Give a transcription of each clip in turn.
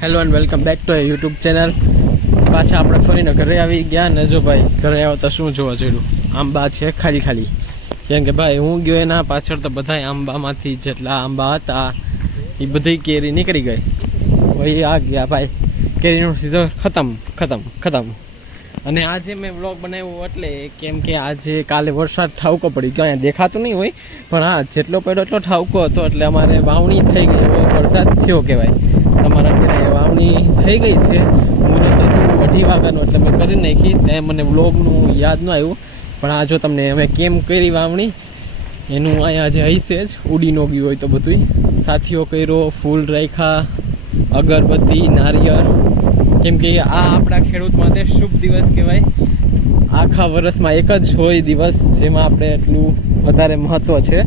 Hello and welcome back to YouTube channel. પાછા આપણે ફરીને ઘરે આવી ગયા ને જો ભાઈ ઘરે આવો તો શું જોવા જોયું, આંબા છે ખાલી ખાલી. કેમ કે ભાઈ હું ગયો એના પાછળ તો બધા આંબામાંથી જેટલા આંબા હતા એ બધી કેરી નીકળી ગઈ. ભાઈ આ ગયા ભાઈ, કેરીનો સીઝન ખતમ. અને આજે મેં વ્લોગ બનાવ્યો એટલે કેમ કે આજે કાલે વરસાદ ઠાવકો પડી ગયો, અહીંયા દેખાતું નહીં હોય પણ હા જેટલો પડ્યો એટલો ઠાવકો હતો. એટલે અમારે વાવણી થઈ ગઈ, હવે વરસાદ થયો કહેવાય. તમારા અત્યારે વાવણી થઈ ગઈ છે, મુહૂર્ત હતું 2:30 વાગ્યાનું, એટલે મેં કરી નાખી. ત્યાં મને વ્લોગનું યાદ ન આવ્યું, પણ આ જો તમને અમે કેમ કરી વાવણી એનું અહીંયા જે હશે જ ઉડી ન ગયું હોય તો બધું સાથીઓ કર્યો, ફૂલ રાખ્યા, અગરબત્તી, નારિયેળ. કેમ કે આ આપણા ખેડૂત માટે શુભ દિવસ કહેવાય. આખા વર્ષમાં એક જ હોય દિવસ જેમાં આપણે એટલું વધારે મહત્ત્વ છે.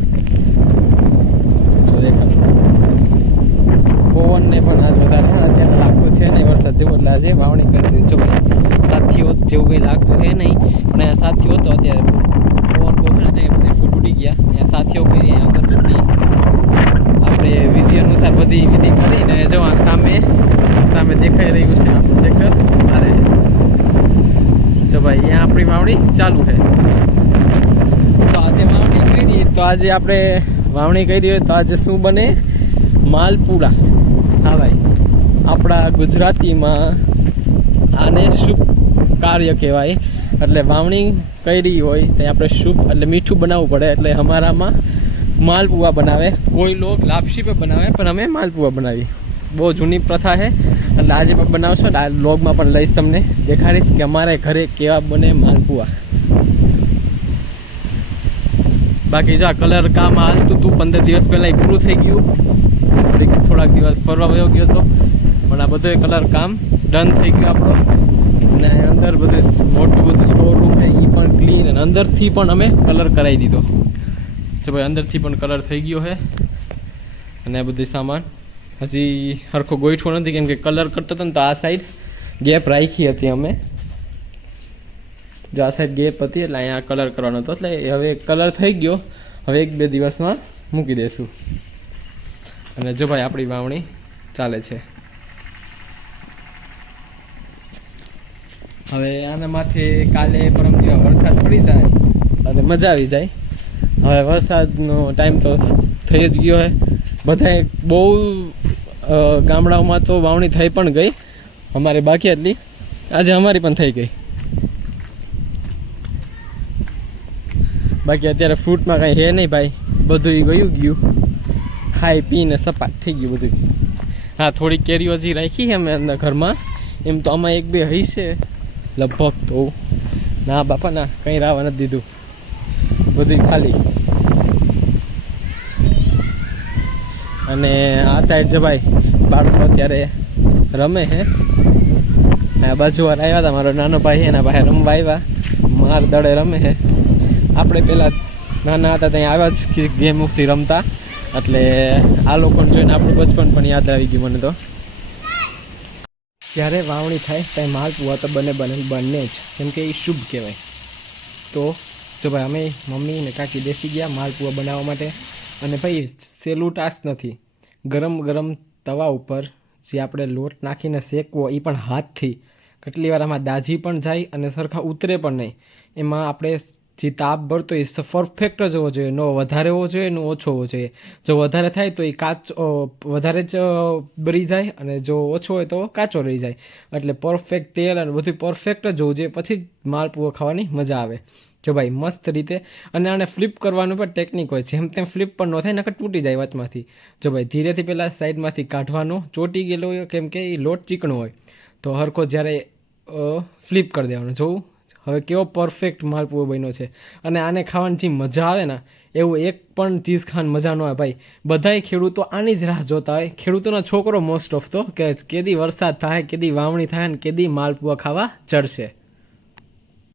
જો દેખાતું પવનને પણ આજ વધારે અત્યારે લાગતું છે નહીં વરસાદ જેવું, એટલે આજે વાવણી કરી દીધી. જો ભાઈ સાથીઓ જેવું કંઈ લાગતું છે નહીં, પણ અહીંયા સાથીઓ તો અત્યારે પવન બહુ ને ત્યાં બધી ફૂટ ઉડી ગયા. અહીંયા સાથીઓ કરી અગરબત્તી આપણે વિધિ અનુસાર બધી વિધિ કરીને જો આ સામે દેખાઈ રહ્યું છે આપણું ટ્રેક્ટર. અરે જો ભાઈ અહીંયા આપણી વાવણી ચાલુ છે. તો આજે વાવણી કરી, તો આજે આપણે વાવણી કરી હોય તો આજે શું બને? માલપુરા. હા ભાઈ, આપણા ગુજરાતીમાં આને શુભ કાર્ય કહેવાય. એટલે વાવણી કરી હોય તો આપણે શુભ એટલે મીઠું બનાવવું પડે. એટલે અમારામાં માલપુઆ બનાવે. કોઈ લોક લાપસી પર બનાવે, પણ અમે માલપુઆ બનાવી. બહુ જૂની પ્રથા છે, એટલે આજે પણ બનાવશો. એટલે આ વ્લોગમાં પણ લઈશ, તમને દેખાડીશ કે અમારે ઘરે કેવા બને માલપુઆ. બાકી જો આ કલર કામ હાલતું હતું 15 દિવસ પહેલાં પૂરું થઈ ગયું. થોડાક દિવસ ફરવા વયો ગયો હતો, પણ આ બધું કલર કામ ડન થઈ ગયું આપણો. અને અંદર બધું મોટું બધું સ્ટોર રૂમ છે એ પણ ક્લીન, અને અંદરથી પણ અમે કલર કરાવી દીધો. તો ભાઈ અંદરથી પણ કલર થઈ ગયો છે. અને આ બધી સામાન હજી સરખો ગોઠવો નથી, કેમ કે કલર કરતો હતો ને તો આ સાઈડ ગેપ રાખી હતી અમે. જો આ સાઈડ ગેપ હતી એટલે અહીંયા કલર કરવાનો હતો. એટલે હવે કલર થઈ ગયો, હવે 1-2 દિવસમાં મૂકી દઈશું. અને જો ભાઈ આપણી વાવણી ચાલે છે. હવે આના માથે કાલે પરમ દિવસ વરસાદ પડી જાય અને મજા આવી જાય. હવે વરસાદનો ટાઈમ તો થઈ જ ગયો છે. બધાએ બહુ ગામડાઓમાં તો વાવણી થઈ પણ ગઈ, અમારે બાકી એટલી આજે અમારી પણ થઈ ગઈ. બાકી અત્યારે ફ્રૂટમાં કાંઈ હે નહીં ભાઈ, બધું ગયું ખાઈ પીને સપાટ થઈ ગયું બધું. હા થોડીક કેરીઓ હજી રાખી છે અમે અંદર ઘરમાં, એમ તો આમાં 1-2 હશે લગભગ. તો ના બાપા ના, કંઈ રાવા નથી દીધું, બધું ખાલી. અને આ સાઈડ જો ભાઈ બાળકો અત્યારે રમે છે. આ બાજુવાર આવ્યા હતા, મારો નાનો ભાઈ એના પાસે રમવા આવ્યા, માર દડે રમે છે. આપણે પહેલાં નાના હતા ત્યાં આવ્યા જ ગેમથી રમતા, એટલે આ લોકોને જોઈને આપણું બચપન પણ યાદ આવી ગયું મને. તો જ્યારે વાવણી થાય ત્યાં માલપુઆ તો બને જ, કેમ કે એ શુભ કહેવાય. તો જો ભાઈ અમે મમ્મી ને કાકી બેસી ગયા માલપુઆ બનાવવા માટે. અને ભાઈ સહેલું ટાસ્ક નથી. ગરમ તવા ઉપર જે આપણે લોટ નાખીને શેકવો, એ પણ હાથથી. કેટલી વાર આમાં દાજી પણ જાય અને સરખા ઉતરે પણ નહીં. એમાં આપણે જે તાપ ભરતો એ પરફેક્ટ જ હોવો જોઈએ, નો વધારે હોવો જોઈએ, નો ઓછો હોવો જોઈએ. જો વધારે થાય તો એ વધારે જ બળી જાય, અને જો ઓછો હોય તો કાચો રહી જાય. એટલે પરફેક્ટ તેલ અને બધું પરફેક્ટ જ હોવું જોઈએ, પછી જ માલપુઓ ખાવાની મજા આવે. જો ભાઈ મસ્ત રીતે. અને આને ફ્લિપ કરવાનું પણ ટેકનિક હોય, જેમ તેમ ફ્લિપ પણ ન થાય, નકર તૂટી જાય વચમાંથી. જો ભાઈ ધીરેથી પહેલાં સાઈડમાંથી કાઢવાનો, ચોટી ગયેલો હોય કેમ કે એ લોટ ચીકણો હોય, તો હરખો જ્યારે ફ્લિપ કરી દેવાનો. જોવું હવે કેવો પરફેક્ટ માલપુઓ બન્યો છે. અને આને ખાવાની જે મજા આવે ને, એવું એક પણ ચીઝ ખાવાની મજા ન આવે ભાઈ. બધાય ખેડૂતો આની જ રાહ જોતા હોય, ખેડૂતોનો છોકરો મોસ્ટ ઓફ તો, કે કેદી વરસાદ થાય, કેદી વાવણી થાય, ને કેદી માલપુઆ ખાવા ચડશે.